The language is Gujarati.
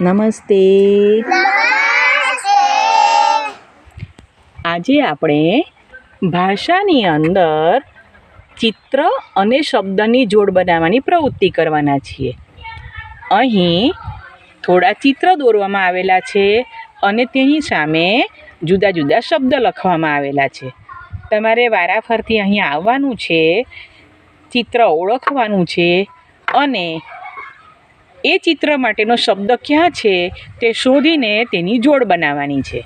નમસ્તે. આજે આપણે ભાષાની અંદર ચિત્ર અને શબ્દની જોડ બનાવવાની પ્રવૃત્તિ કરવાના છીએ. અહીં થોડા ચિત્ર દોરવામાં આવેલા છે અને તેની સામે જુદા જુદા શબ્દ લખવામાં આવેલા છે. તમારે વારાફરતી અહીં આવવાનું છે, ચિત્ર ઓળખવાનું છે અને એ ચિત્ર માટેનો શબ્દ ક્યાં છે તે શોધીને તેની જોડ બનાવવાની છે.